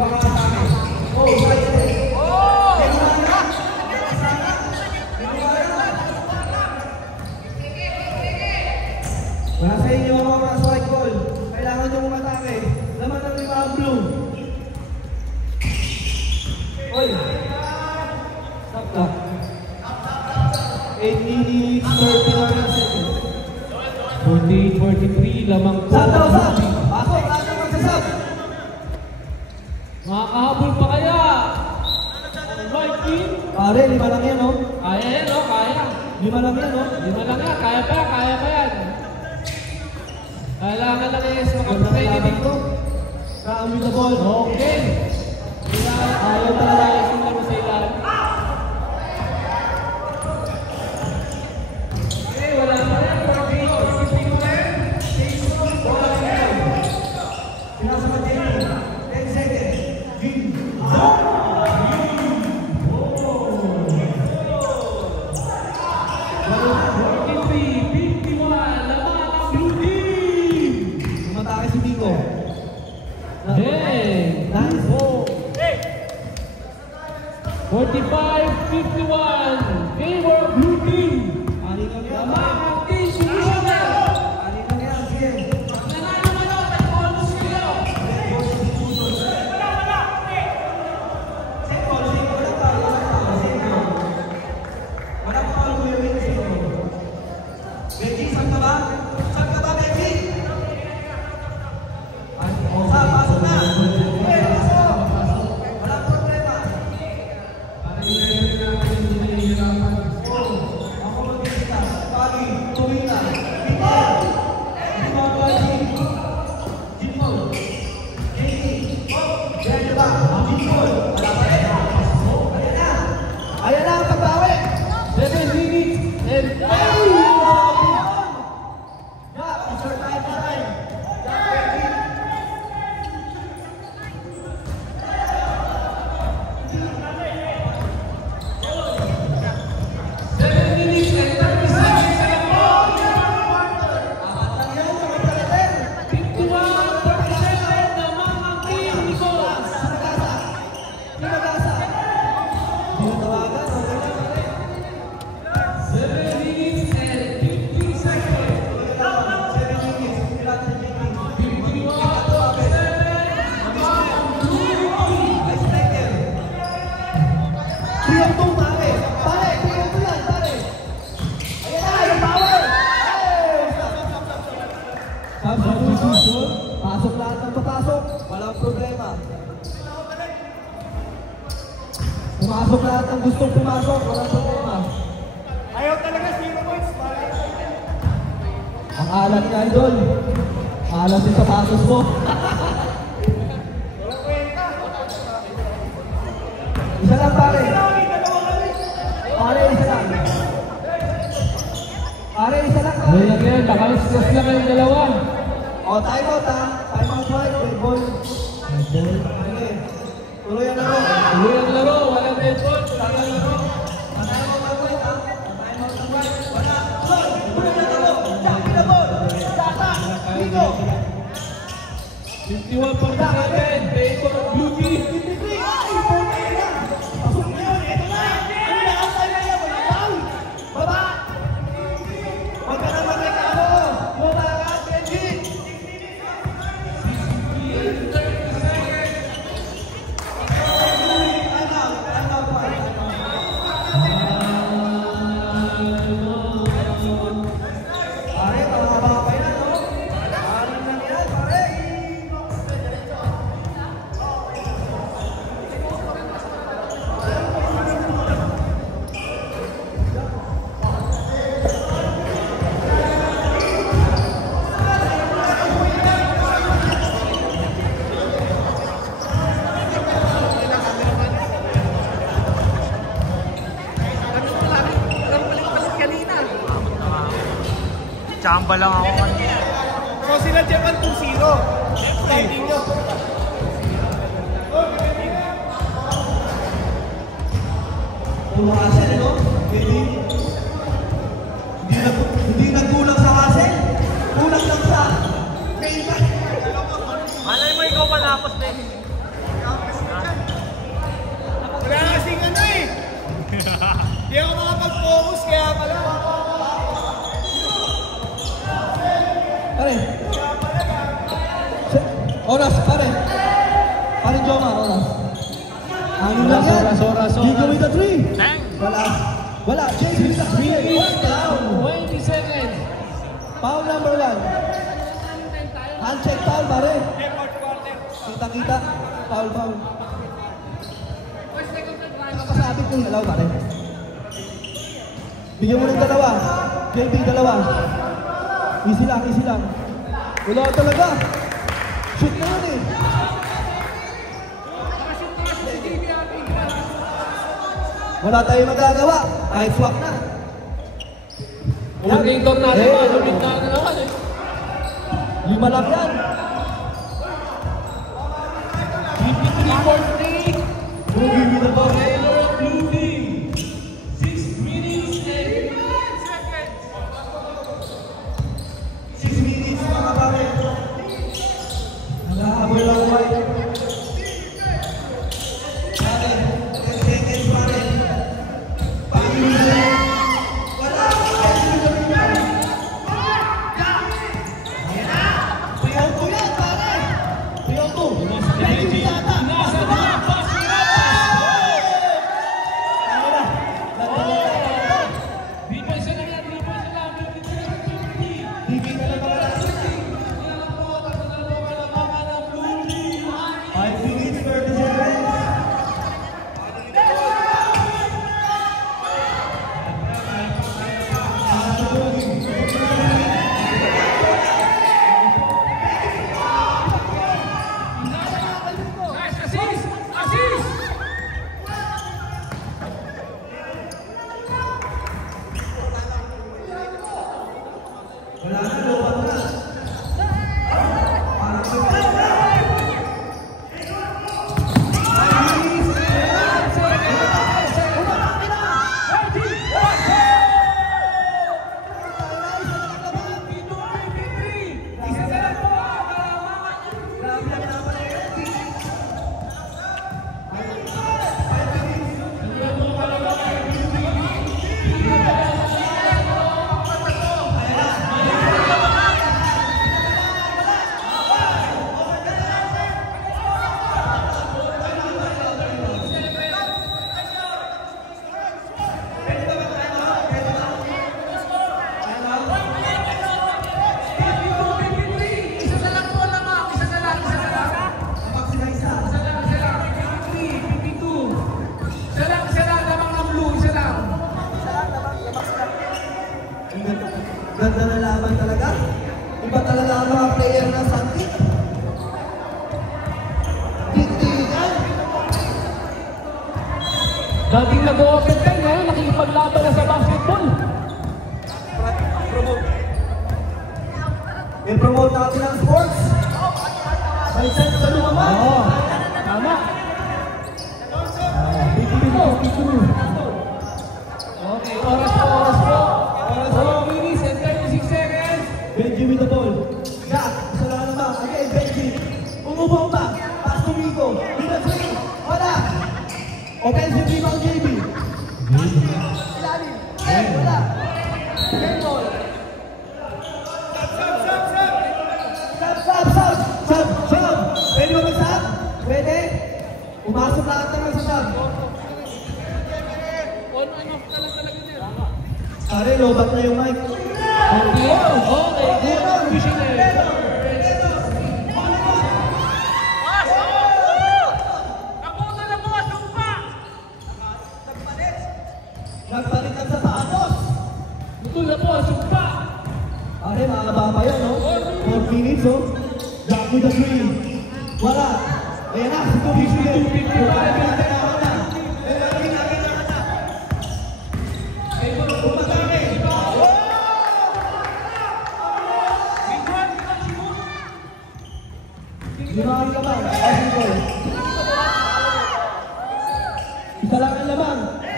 Wala sa inyo ang mga strike ball. Kailangan nyo umatake. Laman ng lima ang blue. Oy! Stop clock. 8 minutes, 39 seconds. 48-43, lamang po. Sab! Pasok! Pasok magsasab! Makakahabol pa kaya? Right team? Pare, 5 lang yan, no? Kaya yan, no? Kaya. 5 lang yan, no? 5 lang yan. Kaya pa yan. Kailangan lang is makapag-training ko. Kaamoy the ball. Okay. Ayaw talaga yung laro sa ilan. Okay, wala na yan. Pinasa ka Jenny. 10 seconds. Jim. 43-51. Laman ang blue team. Umatake si Nico. Hey. Nice. 45-51. Favor blue team. Ani lang yan. Laman ang team solutioner. Ani lang yan. Sige. Beji, saan ka ba? Saan ka ba, Beji? Sa, pasok na! Okay, pasok! Walang problema. Ako mag-isita. Pagi, tuwing na. Bigyan! Bigyan ba, Beji? Jimol. Beji. Beji ba? Jimol. Wala pa rin. Ayan na. Ayan na ang pagbawi. 7 minutes and 5. Pasok lahat ng papasok, walang problema. Pumasok lahat ng gustong pumasok, walang problema. Ayaw talaga 0 points, pare. Ang alat niya, idol. Alat din sa pasos mo. Walang kwenta. Isa lang, pare. Pare, isa lang. Pare, isa lang, pare. Ayan yan, nakalis-stress na kayong dalawa. O, time out, ha? Time out, right? Red ball. Sige. Tuloy ang laro. Tuloy ang laro, walang red ball, walang laro. Time out ang right, ha? Time out ang right. Wala. Tuloy ang laro. Jackie na ball. Saka. Nico. 51-47, favor blue team. 53. Ay, puti na. Pasok na yun. Ito na. Ano na ang tayo na yan? Walang foul. Baba. Huwag ka na magreklamo. Bumakat, Benji. Pare, pangabang pa yan, no? Alam na yan, pare. Chamba lang ako kanina. So sila Japan 2-0. Starting nyo. Hassel, no? Hindi nagkulang sa hassel. Kulang lang sa main. Malay mo ikaw malapos na Parin Joma, oras. Ano lang yan? Oras. Gigo with the 3. Wala. Wala. James with the 3. Down. 20 seconds. Foul number 1. Handcheck foul, pare. Kita-kita. Foul. Kapasabit yung dalaw, pare. Bigyan mo ng dalawa. JB, dalawa. Easy lang. Wala talaga. Shoot na yun eh. Wala tayong magagawa. Kahit swak na. Umating tornado ba? Lumit na naman eh. 5 lang yan. 53-43. Boogie with the ball. Blue team. 6 minutes and 5 seconds. 6 minutes mga pare. Nakahabol lang white. Pare, 10 seconds pare. Pag-iisip. Wala. Priyaw ko yan pare. Priyaw ko. Benji Sata. Nasa na. Ganda na laban talaga. Iba talaga ang mga player na Santi. Tigtigan. Dating nag-o-open time ngayon, nakikipaglaban na sa basketball. I-promote natin ang sports. May sense sa lumaman. Oo. Tama. Okay, oras po. 4 minutes and 36 seconds. Benji with the ball. Jack, isa lang naman. Again, Benji. Umubong ba? Pass to Rico. With the 3. Wala. Offensive rebound, JB. Ilalim. Wala. Game ball. Sub. Pwede ba mag-sub? Pwede. Umasok lahat naman sa sub. On and off ka lang talaga niya. Pare, lobat na yung mic. Okay, good vision there. Nagpalit ang sapatos. Betul na po, sumpa. Pare, makakababa yan, no? 4 minutes, oh. Jack with the 3. Wala. Ayan na, si Toby Schmidt. Limang laman, Austin Boy. Isa lang ang laman.